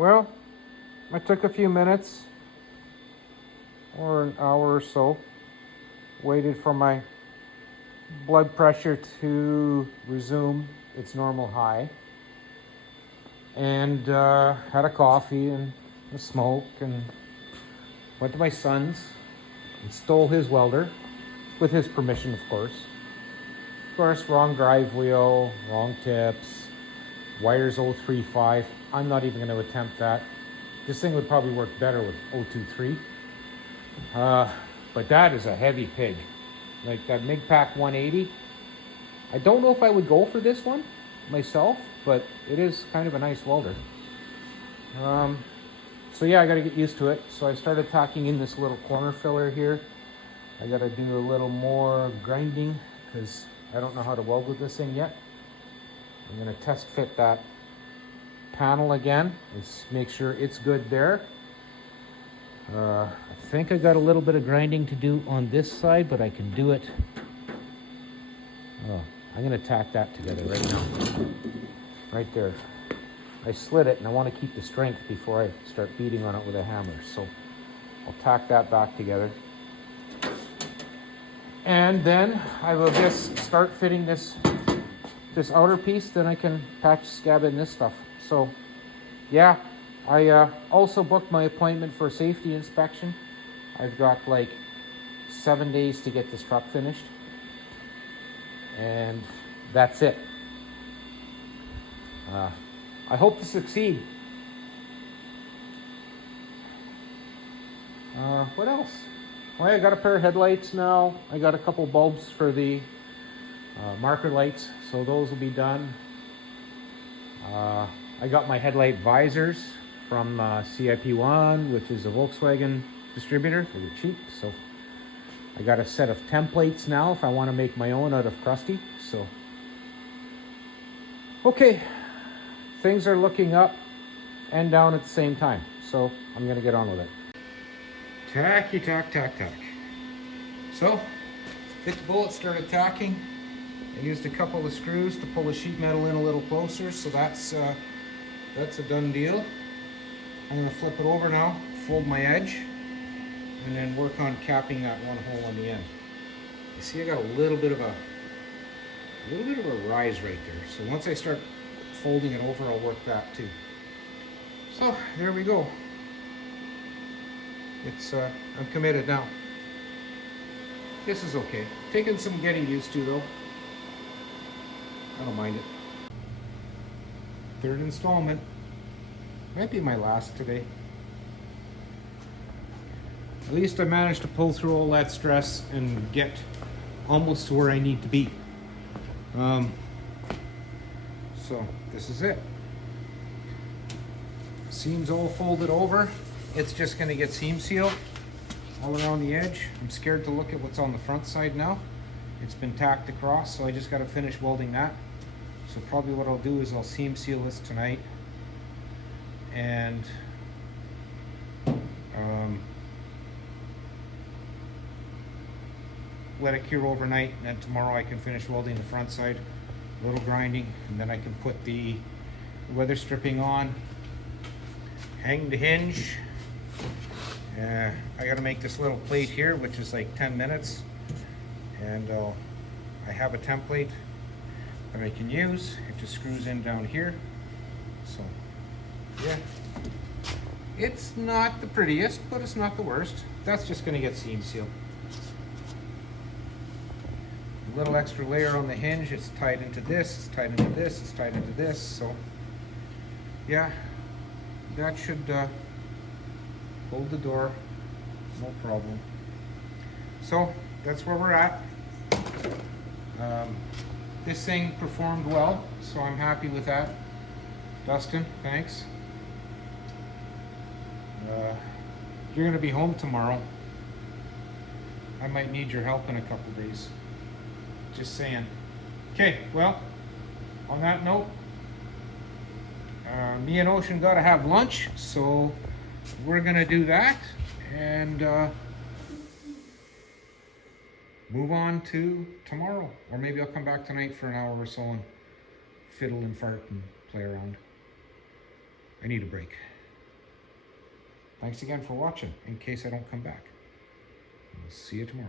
Well, I took a few minutes or an hour or so, waited for my blood pressure to resume its normal high, and had a coffee and a smoke, and went to my son's and stole his welder, with his permission, of course. Of course, wrong drive wheel, wrong tips, wires 035. I'm not even going to attempt that. This thing would probably work better with 023. But that is a heavy pig. Like that MigPack 180. I don't know if I would go for this one myself, but it is kind of a nice welder. So yeah, I got to get used to it. So I started tacking in this little corner filler here. I got to do a little more grinding because I don't know how to weld with this thing yet. I'm going to test fit that panel again and make sure it's good there. I think I got a little bit of grinding to do on this side, but I can do it. Oh, I'm going to tack that together right now. Right there. I slid it and I want to keep the strength before I start beating on it with a hammer. So I'll tack that back together. And then I will just start fitting this outer piece, then I can patch scab in this stuff. So yeah, I also booked my appointment for a safety inspection. I've got like 7 days to get this truck finished. And that's it. I hope to succeed. What else? Well, I got a pair of headlights now. I got a couple bulbs for the marker lights, so those will be done. I got my headlight visors from CIP1, which is a Volkswagen distributor. They were cheap, so I got a set of templates now if I want to make my own out of Krusty. So, okay, things are looking up and down at the same time, so I'm gonna get on with it. Tack. So, bit the bullet, started tacking. I used a couple of screws to pull the sheet metal in a little closer, so that's a done deal. I'm gonna flip it over now, fold my edge, and then work on capping that one hole on the end. You see I got a little bit of a rise right there. So once I start folding it over, I'll work that too. So there we go. It's I'm committed now. This is okay. Taking some getting used to though. I don't mind it. Third installment. Might be my last today. At least I managed to pull through all that stress and get almost to where I need to be. So this is it. Seams all folded over. It's just gonna get seam sealed all around the edge. I'm scared to look at what's on the front side now. It's been tacked across, so I just gotta finish welding that. So probably what I'll do is I'll seam seal this tonight and let it cure overnight, and then tomorrow I can finish welding the front side, a little grinding, and then I can put the weather stripping on, hang the hinge. I gotta make this little plate here, which is like 10 minutes, and I have a template that I can use. It just screws in down here. So yeah, it's not the prettiest, but it's not the worst. That's just gonna get seam sealed. A little extra layer on the hinge. It's tied into this, it's tied into this, it's tied into this. So yeah, that should hold the door, no problem. So that's where we're at. This thing performed well, so I'm happy with that. Dustin, thanks. You're gonna be home tomorrow. I might need your help in a couple days. Just saying. Okay, well, on that note, me and Ocean gotta have lunch, so we're gonna do that and move on to tomorrow. Or maybe I'll come back tonight for an hour or so and fiddle and fart and play around. I need a break. Thanks again for watching, in case I don't come back. I'll see you tomorrow.